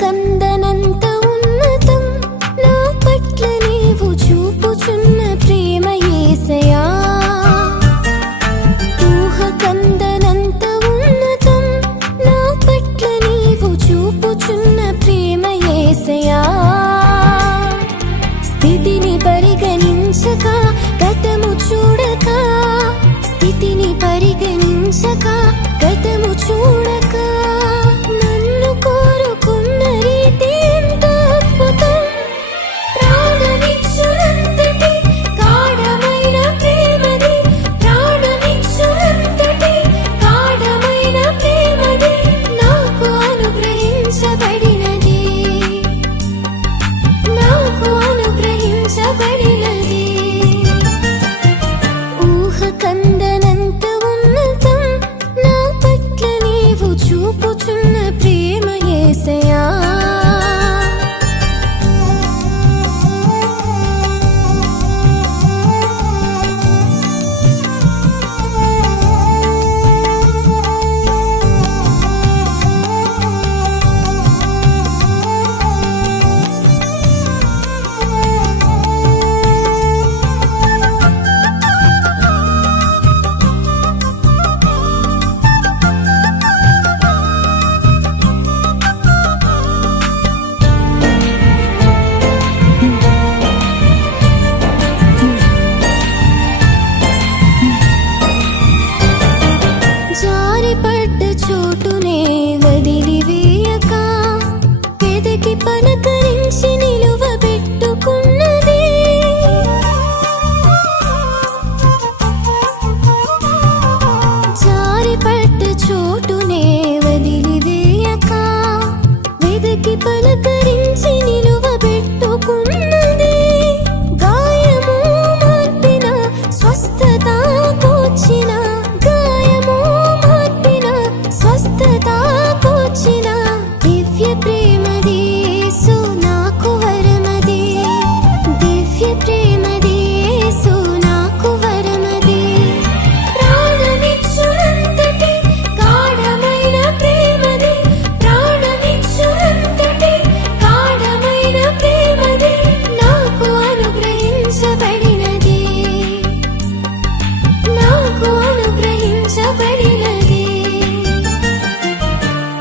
కందనంత ఉన్నతం నా పట్ల నీవు చూపుచున్న ప్రేమ యేసయ్యా. ఊహ కందనంత ఉన్నతం నా పట్ల నీవు చూపుచున్న ప్రేమ యేసయ్యా. స్థితిని పరిగణించక గతము చూడక, స్థితిని పరిగణించక గతము చూడక నన్ను కోరుకున్న రీతి ఎంత అద్భుతం. ప్రాణమిచ్చునంతటి గాఢమైన ప్రేమది, ప్రాణమిచ్చునంతటి గాఢమైన ప్రేమది నాకు అనుగ్రహించబడినది, నాకు అనుగ్రహించబడినది. ఊహ కందనంత ఉన్నతం నా పట్ల నీవు చూపుచున్న ప్రేమ యేసయ్యా. జారిపడ్డ చోటునే వదిలివేయక, వెదకి పలకరించి నిలువబెట్టుకున్నది. జారిపడ్డ చోటునే వదిలివేయక, వెదకి పలకరించి నిలువబెట్టుకున్నది. గాయము మార్పిన స్వస్థత కూర్చిన, గాయము మార్పిన స్వస్థత కూర్చిన దివ్య ప్రేమది యేసు నాకు వరమది, దివ్య ప్రేమది యేసు నాకు వరమది. ప్రాణమిచ్చునంతటి గాఢమైన ప్రేమది, ప్రాణమిచ్చునంతటి గాఢమైన ప్రేమది నాకు అనుగ్రహించబడినది, నాకు అనుగ్రహించబడినది.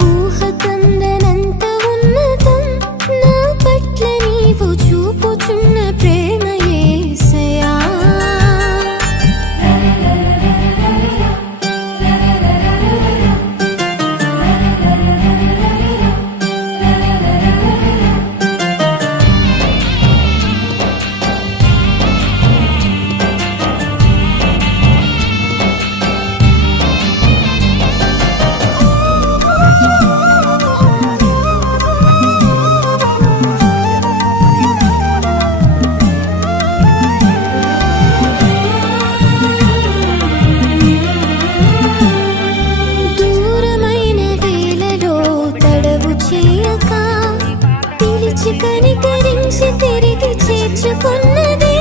ఊహ కందనంత ఉన్నతం నా పట్ల నీవు చూపుచున్న ప్రేమ యేసయ్యా. దూరమైన వేళలో తడవు చేయక, పిలిచి కనికరించి తిరిగి చేర్చుకున్నది.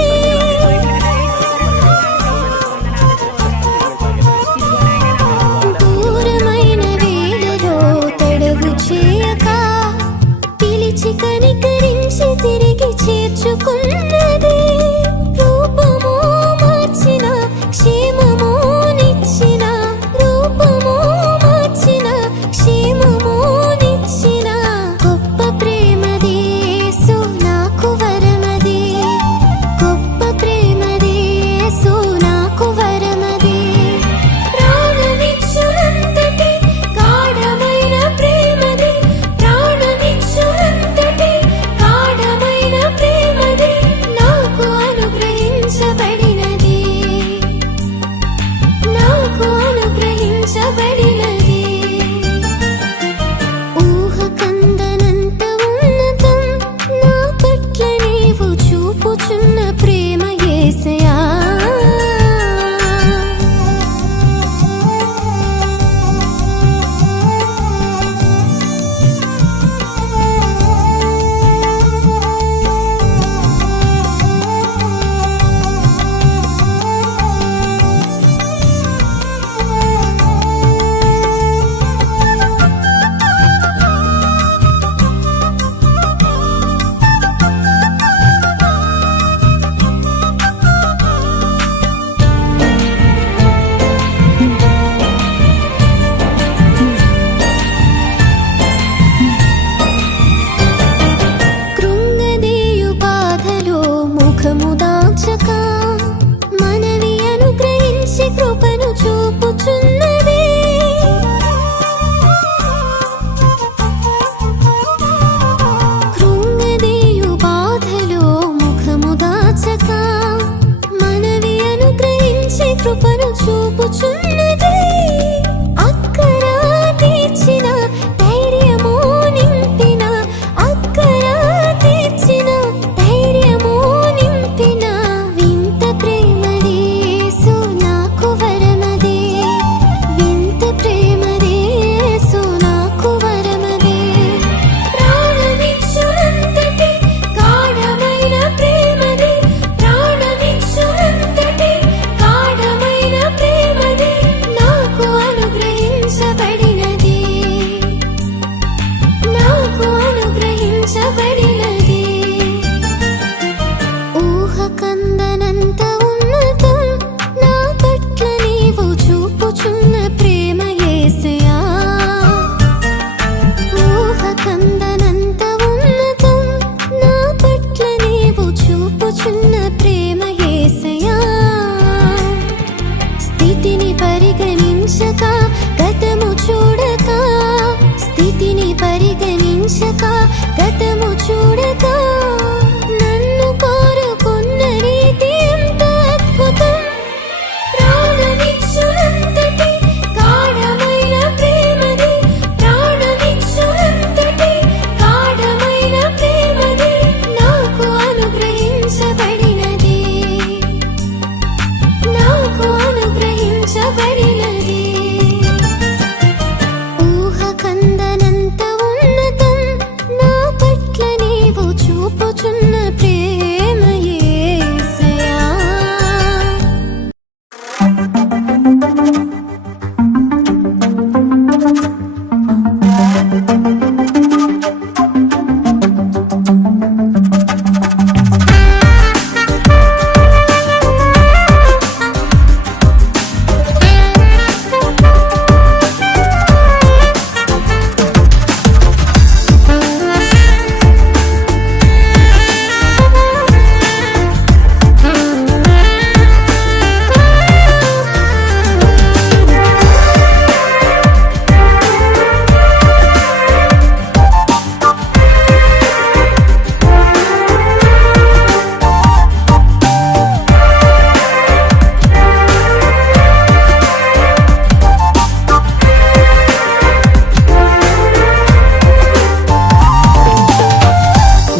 దూరమైన వేళలో తడవు చేయక, పిలిచి కనికరించి తిరిగి చేర్చుకున్నది. రూపము మార్చిన క్షేమము నిచ్చిన, రూపము మార్చిన క్షేమము నిచ్చిన గొప్ప ప్రేమది యేసు నాకు వరమది, చూడక గతము చూడక నన్ను కోరుకున్న రీతి ఎంత అద్భుతం ప్రాణమిచ్చునంతటి గాఢమైన ప్రేమది ప్రాణమిచ్చునంతటి గాఢమైన ప్రేమది నాకు అనుగ్రహించబడినది నాకు అనుగ్రహించబడినది ఊహ కందనంత ఉన్నతం నా పట్ల నీవు చూపుచున్న ప్రేమ యేసయ్యా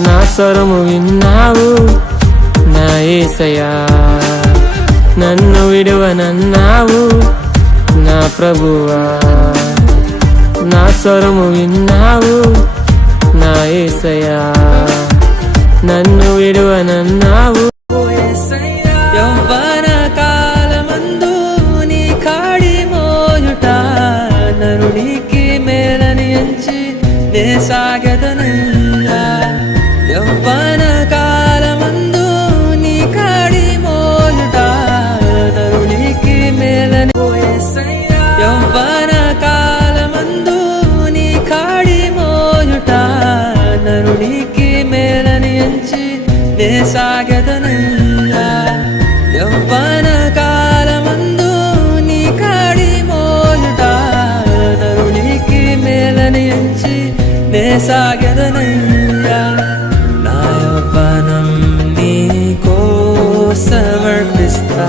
నా స్వరము విన్నావు నా యేసయ్యా నన్ను విడువనన్నావు నా ప్రభువా నా స్వరము విన్నావు నా యేసయ్యా నన్ను విడువనన్నావు యవ్వన కాలమందు నీ కాడి మోయుట నరునికి మేలని ఎంచి నే సాగెదనయ్యా యవ్వన కాలమందు నీ కాడి మోయుట నరునికి మేలని యవ్వన కాలమందు నీ కాడి మోయుట నరునికి మేలని ఎంచి నే సాగెదనయ్యా యవ్వన కాలమందు నీ కాడి మోయుట నరునికి మేలని ఎంచి నే సాగెదనయ్యా నా యవ్వనం నీకో సమర్పిస్తా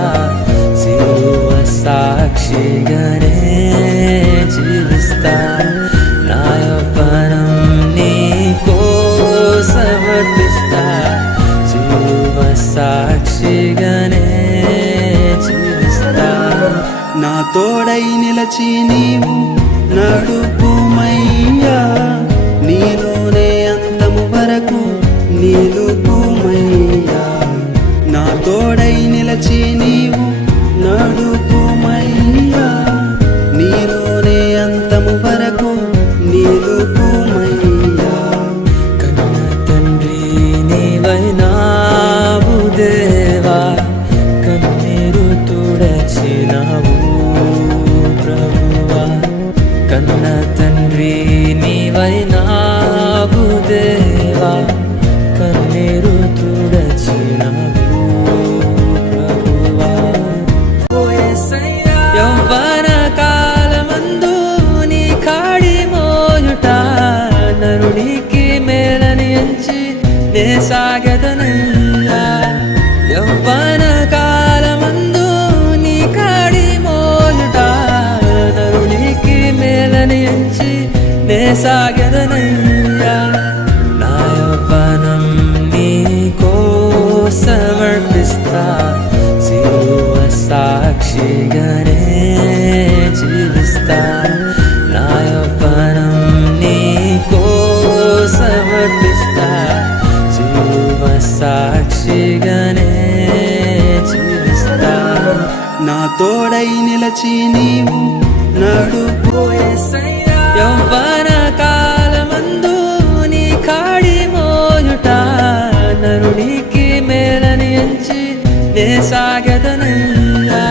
సిలువ సాక్షిగానే జీవిస్తా నా యవ్వనం నీకో సమర్పిస్తా సిలువ సాక్షిగానే జీవిస్తా నా తోడై నిలచి నీవు నడుపుమయ్యా నీలోనే అంతము వరకు నిలుపుమయ్యా నా తోడై నిలచి నీవు నడుపుమయ్యా నీలోనే అంతము వరకు నిలుపుమయ్యా కన్న తండ్రి నీవైనావు దేవా కన్నీరు తుడచినావు ప్రభువా కన్న తండ్రి నీవైనావు దేవా కన్నీరు తుడచినావు ప్రభువా యవ్వన కాలమందు నీ కాడి మోయుట నరునికి మేలని ఎంచి నే సాగెదనయ్యా యవ్వన కాలమందు నీ కాడి మోయుట నరునికి మేలని ఎంచి నే సాగెదనయ్యా నా యవ్వనం నీకో సమర్పిస్తా సిలువ సాక్షిగానే జీవిస్తా నా యవ్వనం నీకో సమర్పిస్తా సిలువ సాక్షిగానే జీవిస్తా నా తోడై నిలచి నీవు నడుపు యవ్వన కాలమందు నీ కాడి మోయుట నరునికి మేలని ఎంచి నే సాగెదనయ్యా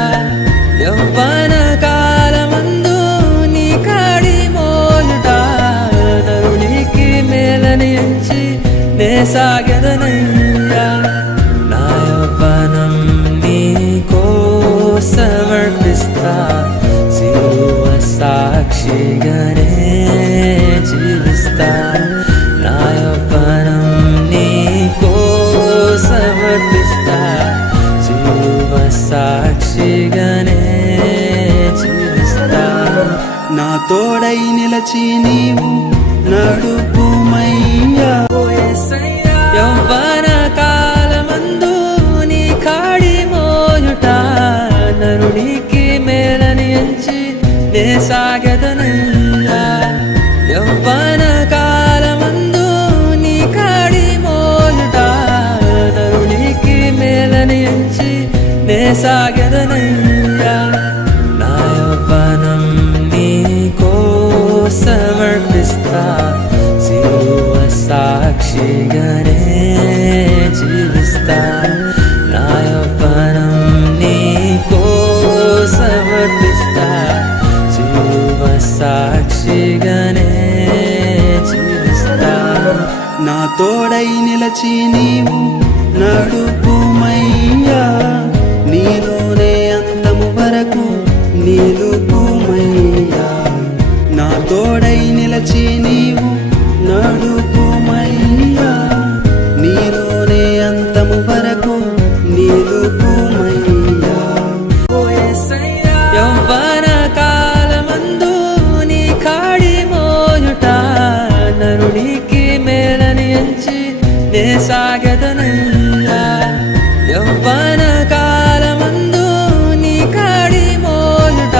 యవ్వన కాలమందు నీ కాడి మోయుట నరునికి మేలని ఎంచి నే సాగెదనయ్యా నా యవ్వనం నీకో సమర్పిస్తా సిలువ సాక్షిగానే జీవిస్తా నా సాక్షిగానే జీవిస్తా నా తోడై నిలచి నీవు నడుపుమయ్యా. యవ్వన కాలమందు నీ కాడి మోయుట నరునికి మేలని ఎంచి నే సాగెదనయ్యా. యవ్వన కాలమందు నీ కాడి మోయుట నరునికి మేలని ఎంచి నే సాగెదనయ్యా. నా యవ్వనం నీ కోసమర్పిస్తా సిలువ సాక్షిగానే జీవిస్తా. నా యవ్వనం నీ కోసమర్పిస్తా సిలువ సాక్షిగానే జీవిస్తా. నా తోడై నిలచి నీవు నడుపుమయ్యా. నీలోనే అంతము వరకు నిలుపుమయ్యా. నా తోడై నిలచి నీవు నడుపుమయ్యా. నీలోనే అంతము వరకు నిలుపుమయ్యా. యవ్వన కాలమందు నీ కాడి మోయుట నరునికి మేలని ఎంచి నే సాగెదనయ్యా. యవ్వన కాలమందు నీ కాడి మోయుట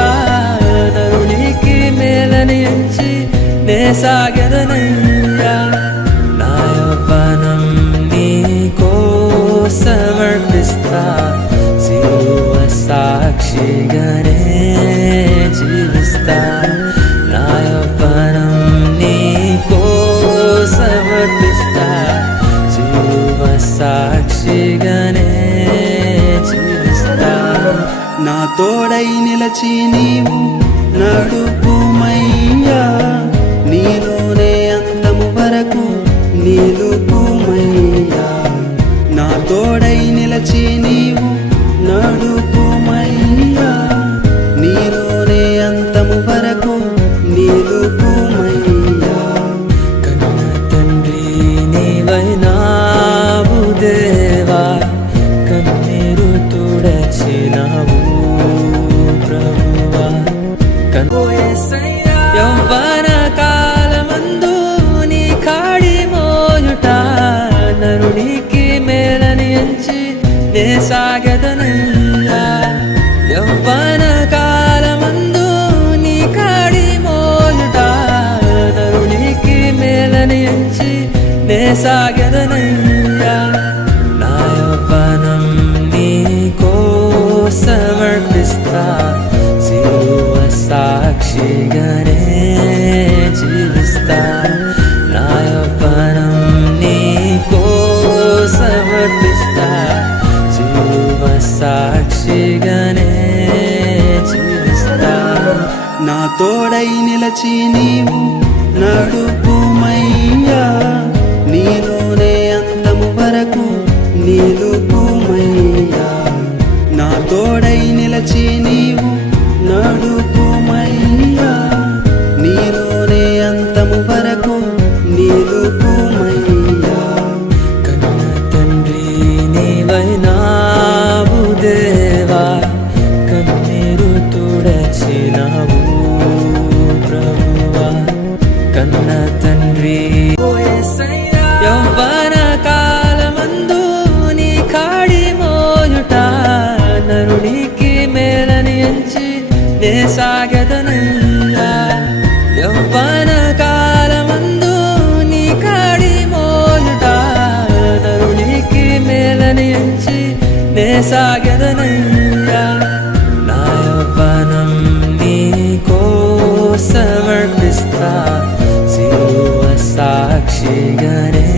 నరునికి మేలని ఎంచి నే సాగెదనయ్యా. నా యవ్వనం నీ కోసమర్పిస్తా సిలువ సాక్షిగానే జీవిస్తా. నా యవ్వనం నీ కోసమర్పిస్తా సిలువ సాక్షిగానే జీవిస్తా. నా తోడై నిలచి నీవు నడుపుమయ్యా. నీలోనే అంతము వరకు నిలుపుమయ్యా. నా తోడై నిలచి నీవు నడుపుమయ్యా. నీలోనే అంతము వరకు నిలుపుమయ్యా. కన్న తండ్రి నీవైనావు దేవా, కన్నీరు తుడచినావు ప్రభువా. యవ్వన కాలమందు నీ కాడి మోయుట నరునికి మేలని ఎంచి నే సాగెదనయ్యా. యవ్వన కాలమందు నీ కాడి మోయుట నరునికి మేలని ఎంచి నే సాగెదనయ్యా. నా యవ్వనం నీ కోసమర్పిస్తా సిలువ సాక్షిగానే జీవిస్తా. నా యవ్వనం నీ కోసమర్పిస్తా సిలువ సాక్షిగానే జీవిస్తా. నా తోడై నిలచి నీవు నడుపుమయ్యా. నీలోనే అంతము వరకు నిలుపుమయ్యా. నా తోడై నిలచి నీవు నడుపుమయ్యా. నీలోనే అంతము వరకు నిలుపుమయ్యా. కన్న తండ్రి నీవైనావు దేవా, కన్నీరు తుడచినావు ప్రభువా. కన్న తండ్రి యవ్వన కాలమందు నీ కాడి మోయుట నరునికి మేలని ఎంచి నే సాగెదనయ్యా. యవ్వన కాలమందు నీ కాడి మోయుట నరునికి మేలని ఎంచి నే సాగెదనయ్యా. నా యవ్వనం నీ కోసమర్పిస్తా సిలువ సాక్షిగానే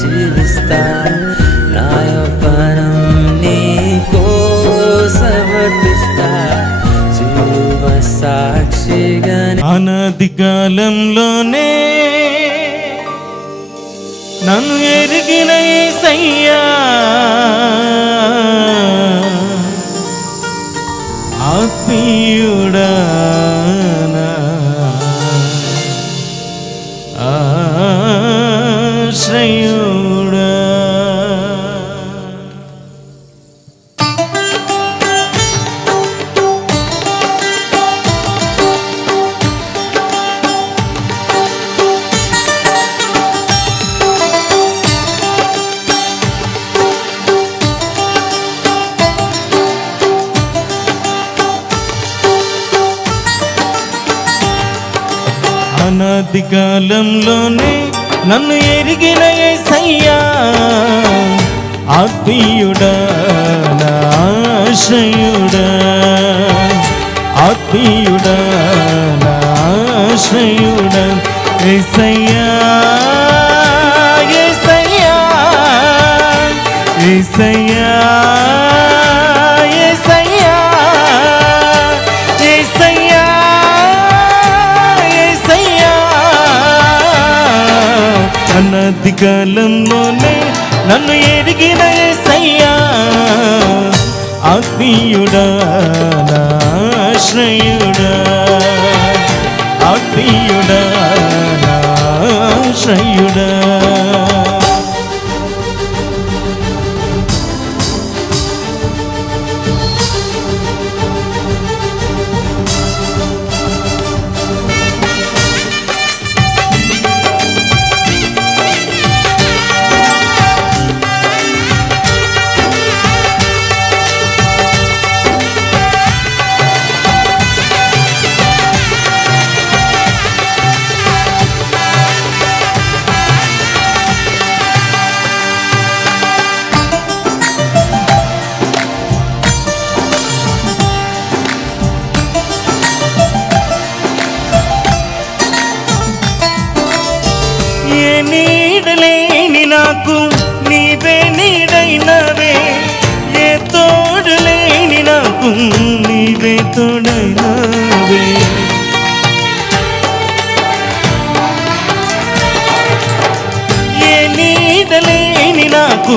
జీవిస్తా. నా యవ్వనం నీ కోసమర్పిస్తా సిలువ సాక్షిగానే. అనాది కాలంలోనే నన్ను ఎరిగిన యేసయ్యా, ఆత్మీయుడా నా ఆశ్రయుడా. అనాది కాలంలోనే నన్ను ఎరిగిన యేసయ్యా, ఆత్మీయుడా నా ఆశ్రయుడా, ఆత్మీయుడా నా ఆశ్రయుడా, యేసయ్యా యేసయ్యా యేసయ్యా యేసయ్యా యేసయ్యా యేసయ్యా. అనాది కాలంలోనే నన్ను ఎరిగిన యేసయ్యా, ఆత్మీయుడా నా ఆశ్రయుడా, ఆత్మీయుడా నా ఆశ్రయుడా. ఏ నీడలేని నాకు నీవే నీడైనవే, ఏ తోడులేని నాకు నీవే తోడైనవే. ఏ నీడలేని నాకు